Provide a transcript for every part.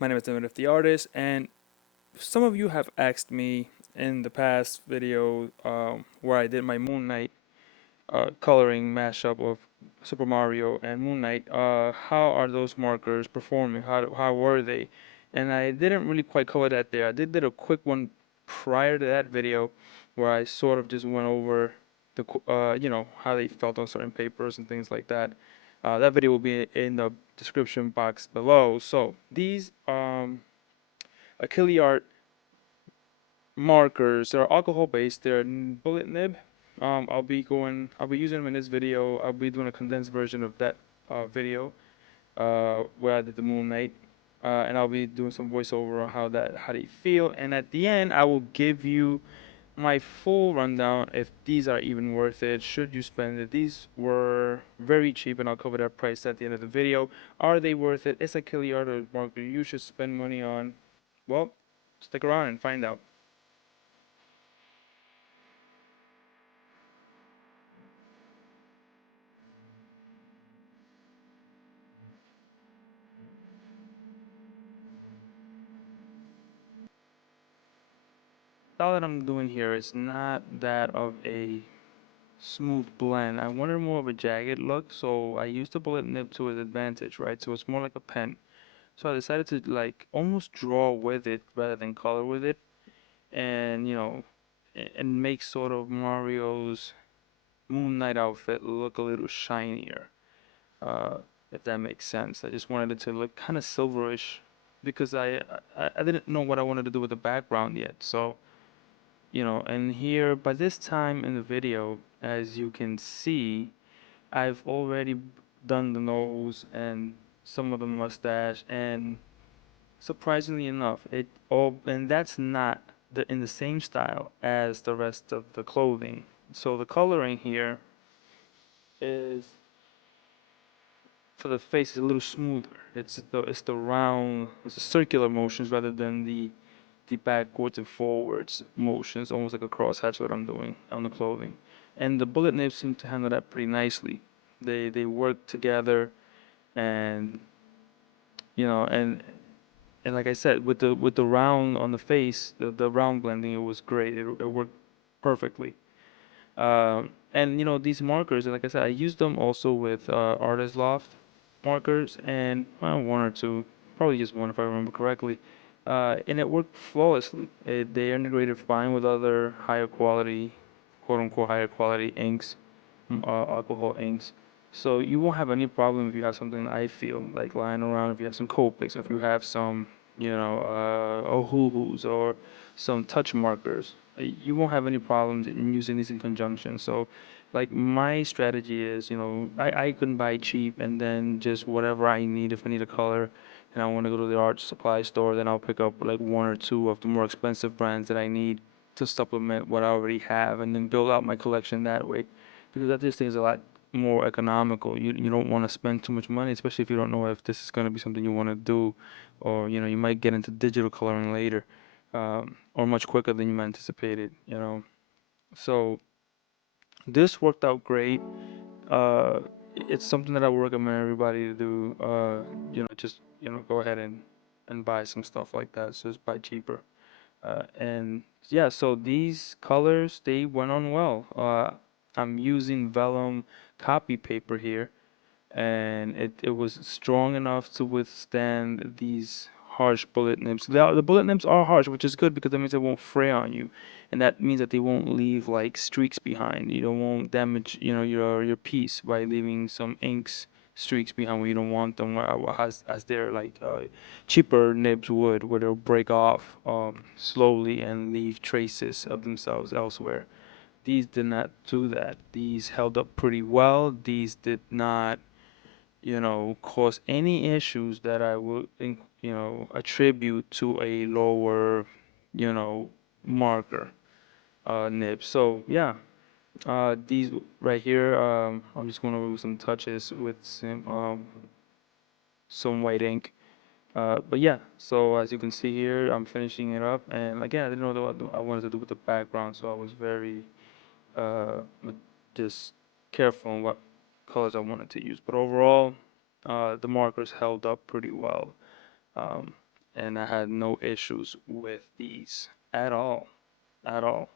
My name is amadith the artist, and some of you have asked me in the past video where I did my Moon Knight coloring mashup of Super Mario and Moon Knight. How are those markers performing? How were they? And I didn't really quite cover that there. I did a quick one prior to that video where I sort of just went over how they felt on certain papers and things like that. That video will be in the description box below. So these Achille art markers, they're alcohol based, they're bullet nib. I'll be using them in this video. I'll be doing a condensed version of that video where I did the Moon Knight, and I'll be doing some voiceover on how they feel. And at the end, I will give you my full rundown if these are even worth it. Should you spend it? These were very cheap, and I'll cover that price at the end of the video. Are they worth it? It's a Achille art or marker you should spend money on. Well, stick around and find out. All that I'm doing here is not that of a smooth blend. I wanted more of a jagged look, so I used the bullet nib to its advantage, right? So it's more like a pen. So I decided to like almost draw with it rather than color with it, and and make sort of Mario's Moon Knight outfit look a little shinier. Uh, if that makes sense. I just wanted it to look kind of silverish because I didn't know what I wanted to do with the background yet, so. And here by this time in the video, as you can see, I've already done the nose and some of the mustache, and surprisingly enough, and that's not in the same style as the rest of the clothing. So the coloring here is for the face is a little smoother. It's the round, it's the circular motions rather than the backwards and forwards motions, almost like a crosshatch what I'm doing on the clothing. And the bullet nibs seem to handle that pretty nicely. They work together, and and like I said, with the round on the face, the round blending, it was great. It worked perfectly. And these markers, like I said, I used them also with Artist Loft markers, and one or two, probably just one if I remember correctly. And it worked flawlessly. They integrated fine with other higher quality, quote unquote, higher quality inks, alcohol inks. So you won't have any problem if you have something I feel like lying around. If you have some Copics, if you have some, Ohuhus or some touch markers, you won't have any problems in using these in conjunction. So, like my strategy is, I can buy cheap and then just whatever I need. If I need a color and I want to go to the art supply store, then I'll pick up like one or two of the more expensive brands that I need to supplement what I already have, and then build out my collection that way. Because that just is a lot more economical. You don't want to spend too much money, especially if you don't know if this is going to be something you want to do, or you might get into digital coloring later, or much quicker than you anticipated. So this worked out great. Uh, it's something that I would recommend everybody to do. Just go ahead and buy some stuff like that. So just buy cheaper. And yeah, so these colors they went on well. I'm using vellum copy paper here, and it was strong enough to withstand these harsh bullet nibs. The bullet nibs are harsh, which is good because that means it won't fray on you, and that means that they won't leave like streaks behind. You don't won't damage your piece by leaving some inks streaks behind where you don't want them, as they're like cheaper nibs would, where they'll break off slowly and leave traces of themselves elsewhere. These did not do that. These held up pretty well. These did not cause any issues that I would, attribute to a lower, you know, marker nib. So yeah, these right here, I'm just gonna do some touches with some white ink. But yeah, so as you can see here, I'm finishing it up, and again, I didn't know what I wanted to do with the background, so I was very uh, just careful on what colors I wanted to use. But overall, the markers held up pretty well. Um, and I had no issues with these at all, at all.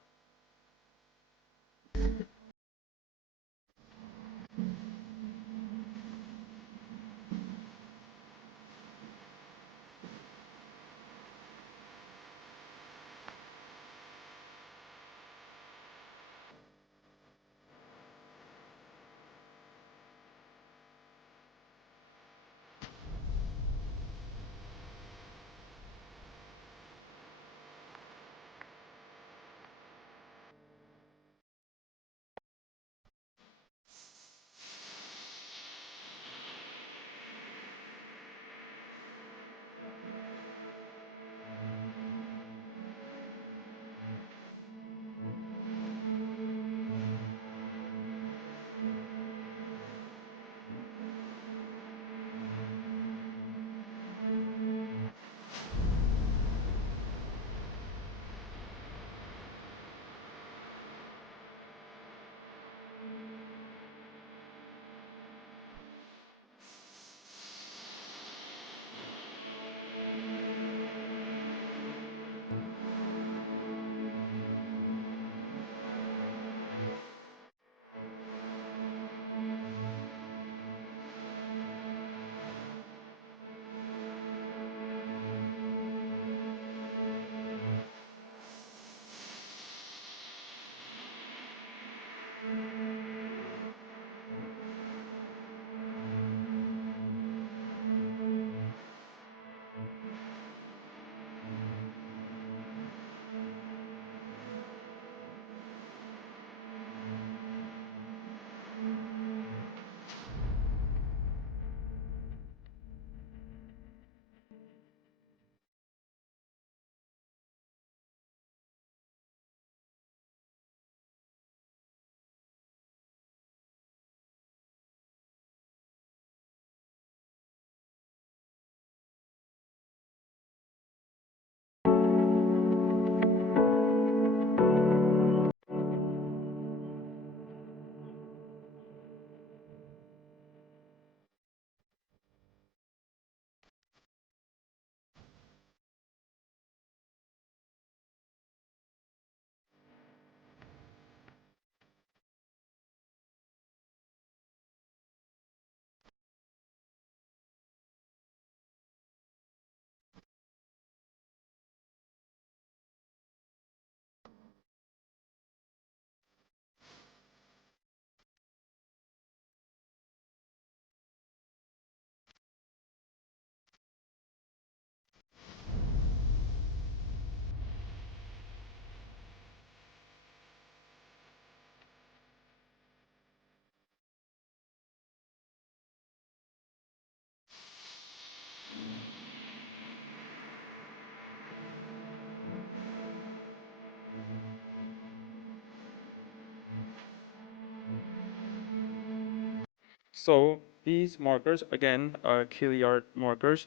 So these markers, again, are Kili art markers.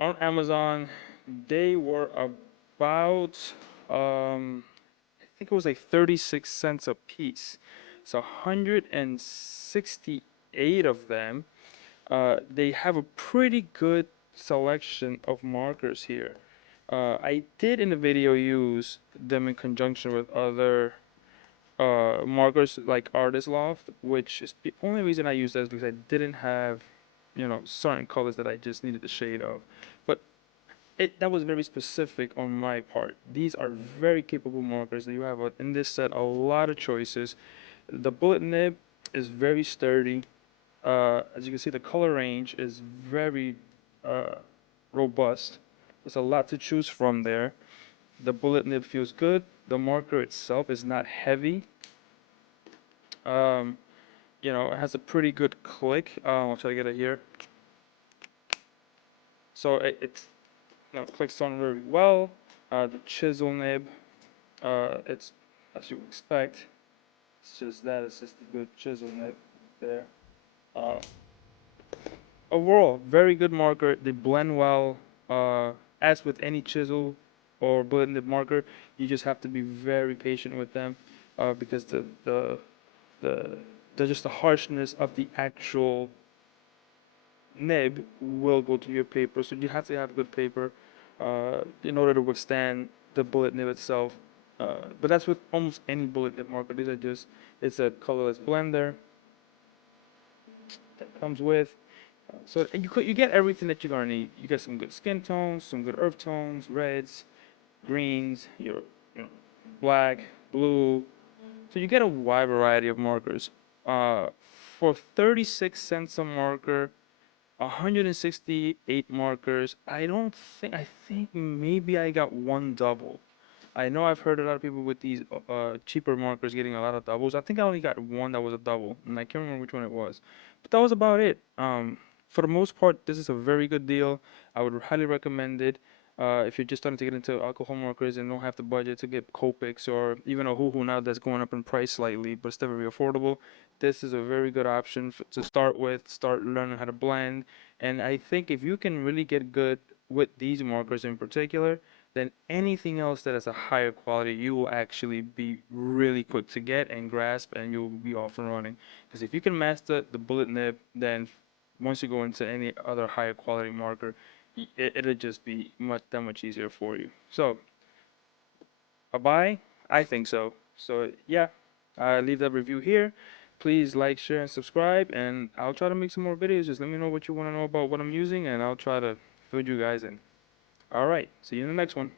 On Amazon, they were about, I think it was like 36 cents a piece. So 168 of them. They have a pretty good selection of markers here. I did in the video use them in conjunction with other markers like Artist Loft, which is the only reason I used that is because I didn't have, certain colors that I just needed the shade of. But that was very specific on my part. These are very capable markers. You have in this set a lot of choices. The bullet nib is very sturdy. As you can see, the color range is very uh, robust. There's a lot to choose from there. The bullet nib feels good. The marker itself is not heavy. Um, it has a pretty good click. I'll try to get it here. So it clicks on very well. The chisel nib, it's as you expect. It's just that. It's just a good chisel nib there. Uh, Overall, very good marker. They blend well. As with any chisel or bullet nib marker, you just have to be very patient with them because the just the harshness of the actual nib will go to your paper. So you have to have good paper. in order to withstand the bullet nib itself. But that's with almost any bullet nib marker. These are just, it's a colorless blender that comes with. So you get everything that you're gonna need. You get some good skin tones, some good earth tones, reds, greens, you know, black, blue. So you get a wide variety of markers. Uh, for 36 cents a marker, 168 markers. I think maybe I got one double. I know I've heard a lot of people with these cheaper markers getting a lot of doubles. I think I only got one that was a double, and I can't remember which one it was. But that was about it. For the most part, this is a very good deal. I would highly recommend it. If you're just starting to get into alcohol markers and don't have the budget to get Copics or even a Hoo now that's going up in price slightly, but still very affordable, this is a very good option to start with, start learning how to blend. And I think if you can really get good with these markers in particular, then anything else that is a higher quality, you will actually be really quick to get and grasp, and you'll be off and running. Because if you can master the bullet nib, then once you go into any other higher quality marker, it'll just be that much easier for you. So, a buy? I think so. So yeah, I leave that review here. Please like, share, and subscribe, and I'll try to make some more videos. Just let me know what you want to know about what I'm using, and I'll try to fill you guys in. All right, see you in the next one.